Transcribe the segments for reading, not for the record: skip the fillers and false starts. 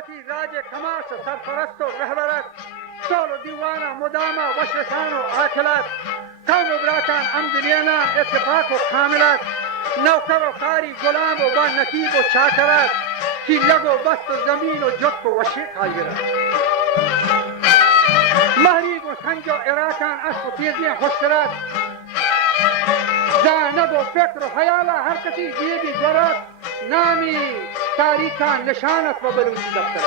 وتی راج کماس سرپرست و رهبرت سال و دیوان مدام وشرسان و عاقلت قوم و براتان امدلینا اتفاق و کاملت نوکر و کاری غلام و با نکیب و چاکرت کی لگ و بست و زمین و جک و وشی کایگرت مهریگ و سنج و عراقان اسب و تیزی خوشترت زانب و فکر و حیالا هر کسی دیدی گرد نامی تاریکان نشانت و بلوچی دفتر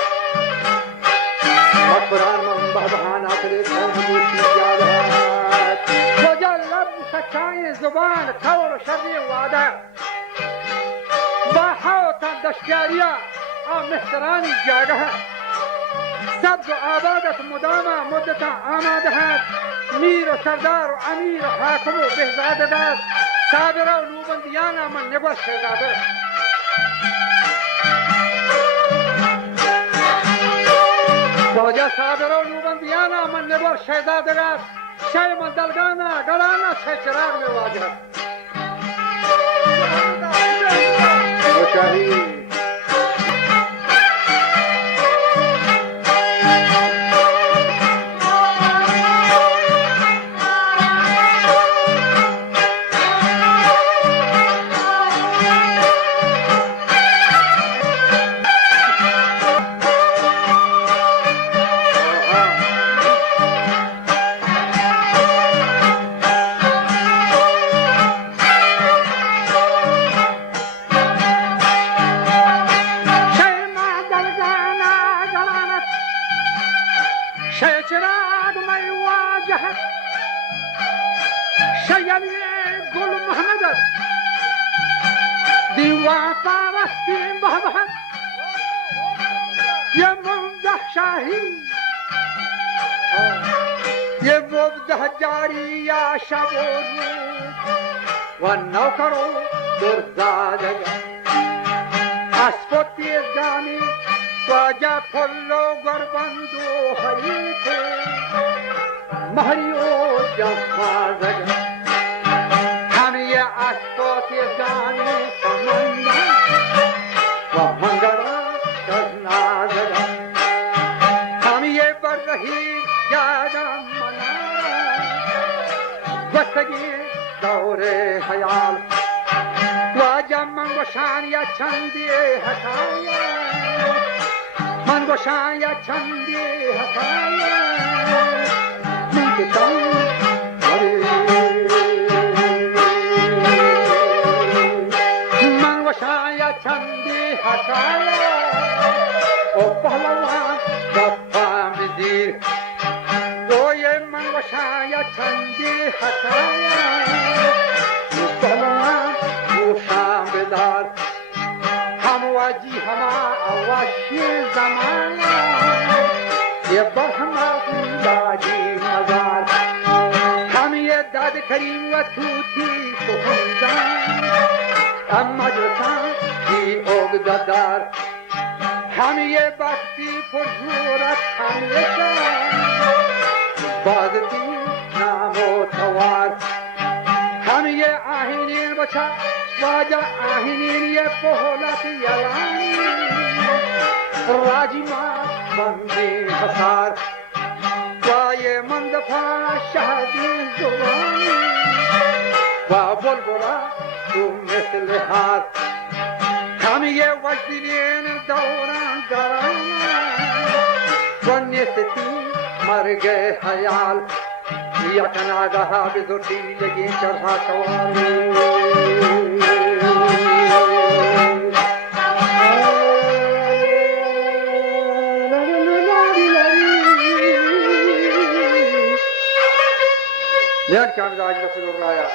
قرآن من بہبہانا کرے قوم دوسری زیادت کجا لب سچائی زبان قول و شرعی وعدہ باحوتا دشکاریا مسترانی جاگہ سبز و آبادت مداما مدتا آمادهت میر و سردار و امیر و حاکم و بهزاده داد صابره و لوبندیانا من نگوش شهزاده کجا صابره و لوبندیانا من نگوش شهزاده داد شای من دلگانا گلانا شه چراغ میں واجه شاهی ये मुब्दा जारी या शबोरू व नौकरो दुर्जादगा अस्पति जानी वाजा फल्लो गरबंदो हई थे महरियो जमाजगा हम ये अस्पति जानी समंदा व मंगरा कजनाजगा हम ये बर रही यादम वस्तगी दौरे हयाल वाजा मंगोशान या चंदी हटाया मंगोशान या चंदी हटाया मुझे मंगोशान या चंदी हटाया ओ पहलवान गप्पा मिजीर وشايا چندی حتایا مسلمان روشان بدار هم واجی هما اواشی زمانا یہ برہما بوداجی مزار ہم یہ داد کریم و توتی سخندان اما جسان کی اگدادار हम ये भक्ति पुरजूरत हमेशा बागती नामो तवार हम ये आहिनीन बचा वाजा आहिनीन ये पोहलत यलानी राजिमा बंदे हसार वाये मंदफा शादी जुबानी वा बुलबुला तुम मिसल हाथ हम ये वजीरेन दौरान दराना वन्यस्ती मर गए हयाल यकना गहा बिजुटी लगी चढ़ा सवारी यार क्या मिजाज रसूल राया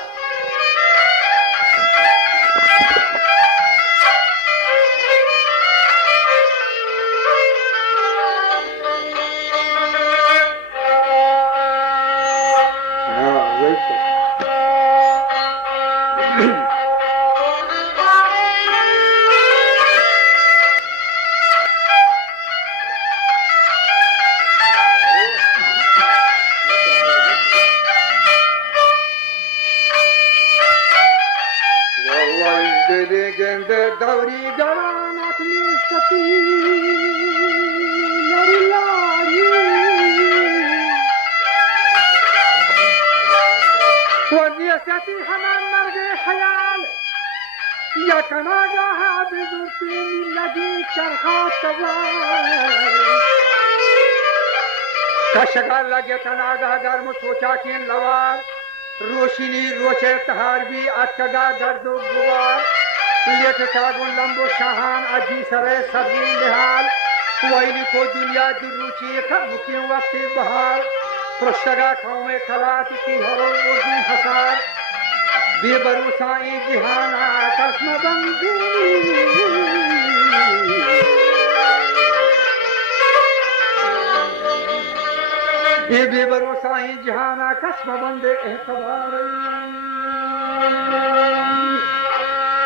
دلی گنده دوری گرانت نیستی بزرتی لگی چرخا تبار کشگر لگے تناگا گرم سوچا کین لوار روشنی روچے تہار بھی اتکگا گرد و گوار لیٹ تاگون لمبو شاہان اجی سرے سبزی نحال وائلی کو دنیا دروچی خمکی وقت بہار پرشتگا کھوئے کھلات کی ہرو اردی حسار بے بروسائی جہانا قسم بندی یہ بے بروسائی جہانا قسم بندے اعتبار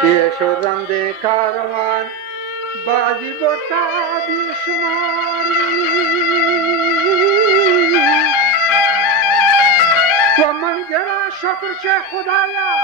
یہ شدندے کاروان بازی بوتا بیشماری و منظرہ شکر سے خدایا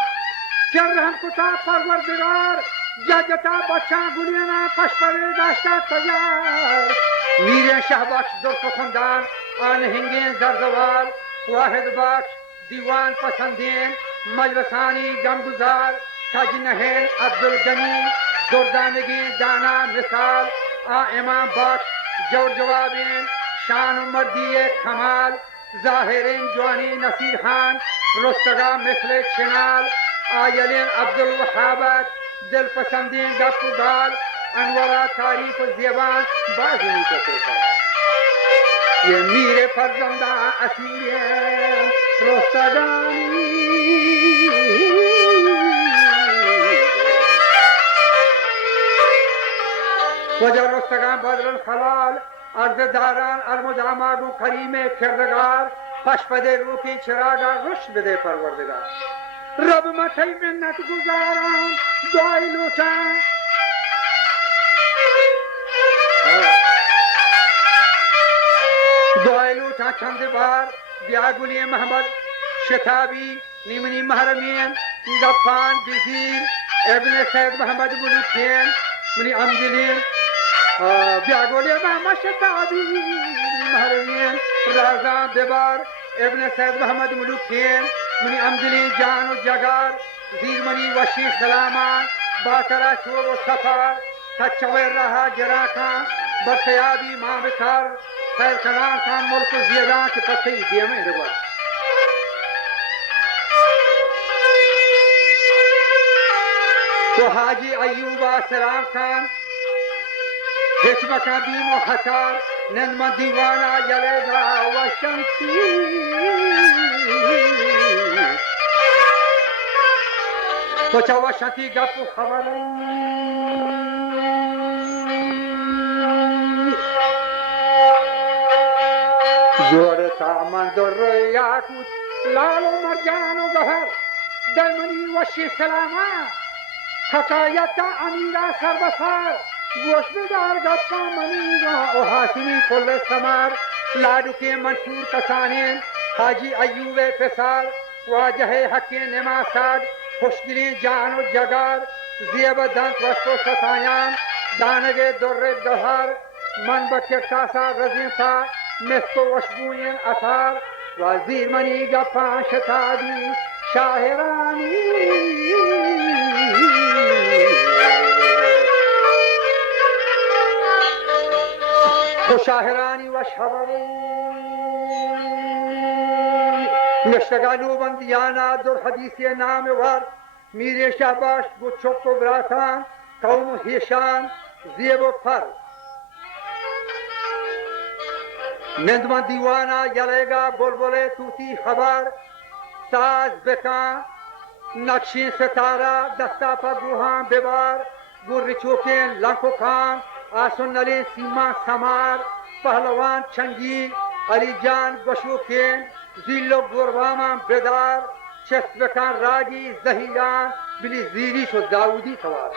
کہ رحم کتا پروردگار ججتا بچہ گلینا پشپرے داشتا تیار میرے شاہ بخش درخندان آنہنگیں زرزوار واحد بخش دیوان پسندین مجلسانی گمگزار تجنہین عبدالغنی دردانگی دانا مثال امام بخش جور جوابین شان و مردی کمال ظاہرین جوانی نصیر خان رستگا مثل چنال آیلین عبدالوہابت دل پسندین گپ و گال انورا تاریخ و زیبان باز نہیں کرتے یہ میرے فرزندہ اصیل رستگانی وجہ رستگان بدر الخلال عرض داران المداماغ کریم کردگار پشپد روکی چراغا رشد دے پروردگار رب مٹھائی منت گزاران دعائی لوٹان دعائی لوٹان چند بار بیاگولی محمد شتابی نیمنی محرمین گفان بزیر ابن سید محمد ملوکین منی امجلین بیاگولی محمد شتابی محرمین رازان دبار ابن سید محمد ملوکین منی امجلین جان و جگار زیر منی وشی سلامان باترا شور و سفر تچویر رہا گرا کھان برسیابی ماں بکھر خیر کنان کھان ملک زیدان کی پسی دیمیں دبار تو حاجی ایوبا سلام خان هیچ مکان بیم و خطار ننمن دیوانا جلیگا و شمسی بچا و شمسی گپ و خبری جورتا من در یاکوت لال و مرجان و گهر دلمنی وشی سلامان حکایت امیرا سربسار گوش بدار گپا منیگا و حاسمی کل سمار لاڈو کے منصور کسانین حاجی ایوب پسار واجہ حق نماساد خوشگلی جان و جگار زیب دنت وسط و ستایان دانگے در دہار من بکرتا سا رزین سا مسکو وشبوین اثار وزیر منی گپا شتادی شاہرانی و شاهرانی و شبری نشتگانو بندیانا در حدیث نام ور میرے شہباش گو چپ و براتان قوم ہیشان زیب و پر نندمان دیوانا یلیگا بلبلے توتی خبر ساز بکان نقشین ستارہ دستا پر روحان ببار گر چوکین لنکو خان آسن نلی سیما سمار پہلوان چنگی علی جان گشوکین زیلو گروامان بدار چست بکان راگی زہیران بلی زیری شو داودی توار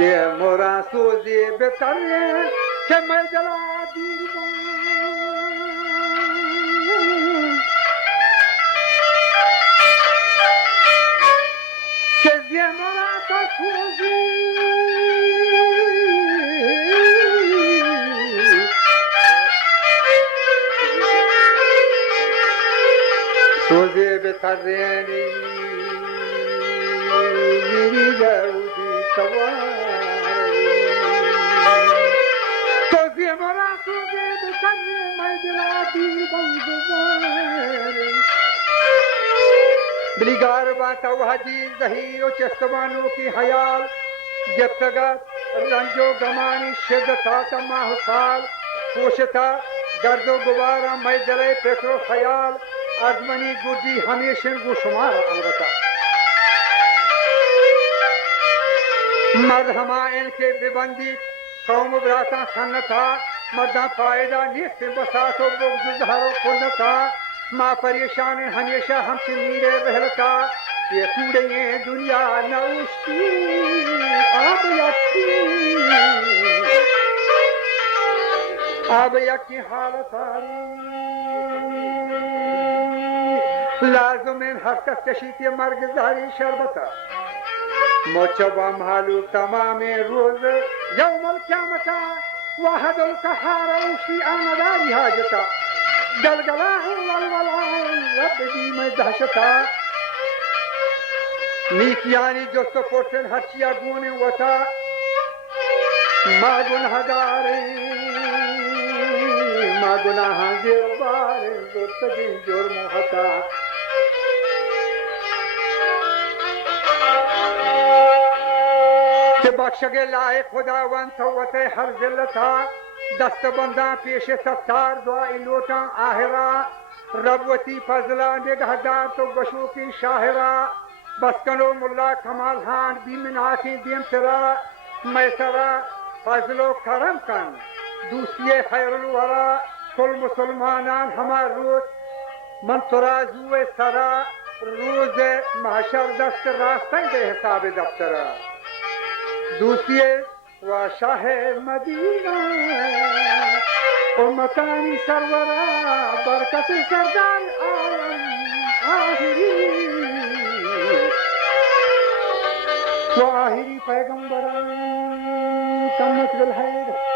یہ موران سوزی بترین کہ میں جلا دیر کہ یہ موران سوزی سوزی بترین میری داودی तो ज़ेमरा सूगे बिसरे मजलाती बंजुबार बिलिगार बाता वहादी ज़हीरो चस्तवानों की हयाल जब्तगत रंजो गमानी शिद्दता तमाहुसाल पोशता गर्दो गुबारा मैं जले पेट्रो ख्याल आजमनी गुडी हमेशा गुशुमार अलबता मर्द हमा इनके विबंदी कौम ब्राता सन्नता मर्दा फायदा निस्त बसातो बुगजुजहारो खुन्नता माँ परेशान हमेशा हमसे मीरे रहलता ये कूड़े दुनिया नौश्ती अब यकी हालत लाजुम हरकत कशी के मर्ग जारी शरबता मोचबा मालू तमाम रोज यौमल क़यामता वहदुल कहार उसी आनदारी हाजता गलगला वलवला रब दी में दहशता नीकियानी जो तो पोर्शन हर्चिया गुने वता माँ गुनहगारे माँ गुनाह देवारे गुर्तगी जुर्म हता के बख्शगे लाए खुदावन तवते हर जिल्लता दस्त बंदा पेश सत्तार दुआ इलोटा आहिरा रबवती फजला निगहदार तो गशो की शाहिरा बसकनो मुल्ला कमाल खान बीमिना की दीम तेरा मैसरा फजलो करम कन दूसरे खैरुल वरा कुल मुसलमानान हमार रोज मंसुरा जुए सरा रोज महशर दस्त रास्ते दे हिसाब दफ्तरा दूसरे व शाह मदीना उम्मतानी सरवरा बरकत सरदार आलम आखिरी वाहिरी पैगंबरान कमत बिल हैर